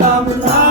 Tamil Nadu.